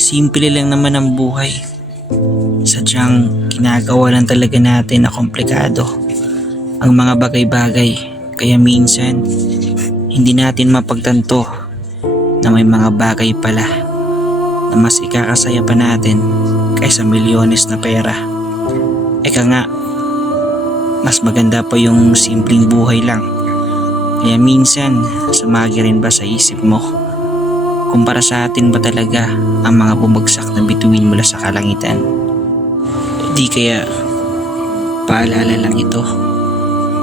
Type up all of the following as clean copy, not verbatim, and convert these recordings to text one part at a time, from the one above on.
Simple lang naman ang buhay. Sadyang ginagawa lang talaga natin na komplikado ang mga bagay-bagay. Kaya minsan, hindi natin mapagtanto na may mga bagay pala na mas ikakasaya pa natin kaysa milyones na pera. Eka nga, mas maganda pa yung simpleng buhay lang. Kaya minsan, sumagi rin ba sa isip mo? Kumpara sa atin ba talaga ang mga bumagsak na bituin mula sa kalangitan? Di kaya paalala lang ito,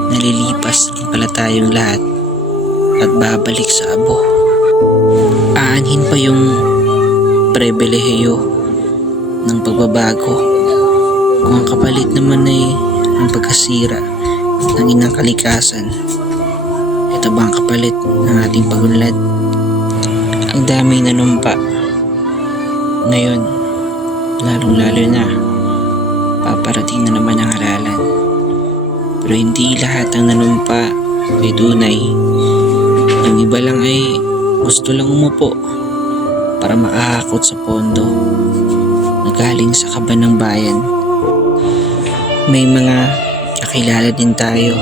nalilipas rin pala tayong lahat at babalik sa abo. Aanhin pa yung pribilehiyo ng pagbabago kung ang kapalit naman ay ang pagkasira ng inang kalikasan. Ito ba ang kapalit ng ating pagunlad? Ang daming nanumpa ngayon, lalong-lalo na paparating na naman ang halalan. Pero hindi lahat ng nanumpa ay tunay. Ang iba lang ay gusto lang umupo para makahakot sa pondo na galing sa kaban ng bayan. May mga kakilala din tayo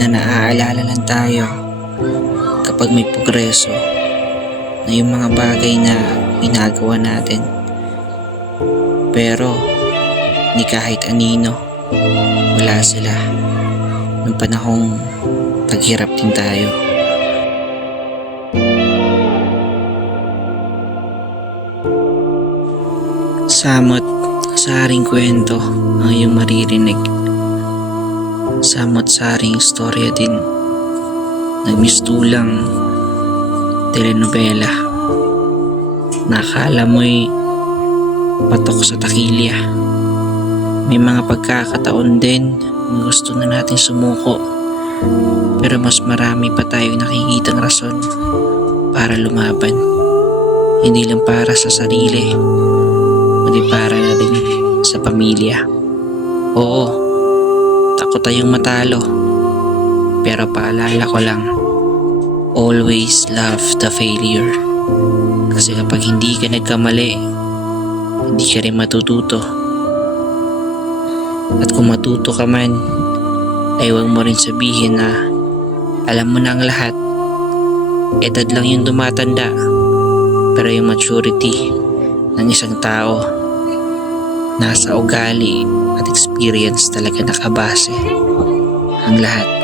na naaalala lang tayo kapag may progreso na yung mga bagay na ginagawa natin. Pero ni kahit anino, wala sila nung panahong paghirap din tayo. Samot saring kwento ang iyong maririnig. Samot saring istorya din ng mistulang telenovela. Nakala mo'y patok sa takilya. May mga pagkakataon din na gusto na natin sumuko, pero mas marami pa tayong nakikitang rason para lumaban. Hindi lang para sa sarili, kundi para na din sa pamilya. Oo, takot tayong matalo, pero paalala ko lang, always love the failure. Kasi kapag hindi ka nagkamali, hindi ka rin matututo. At kung matuto ka man, ay huwag mo rin sabihin na alam mo na ang lahat. Edad lang yung tumatanda, pero yung maturity ng isang tao nasa ugali at experience talaga nakabase ang lahat.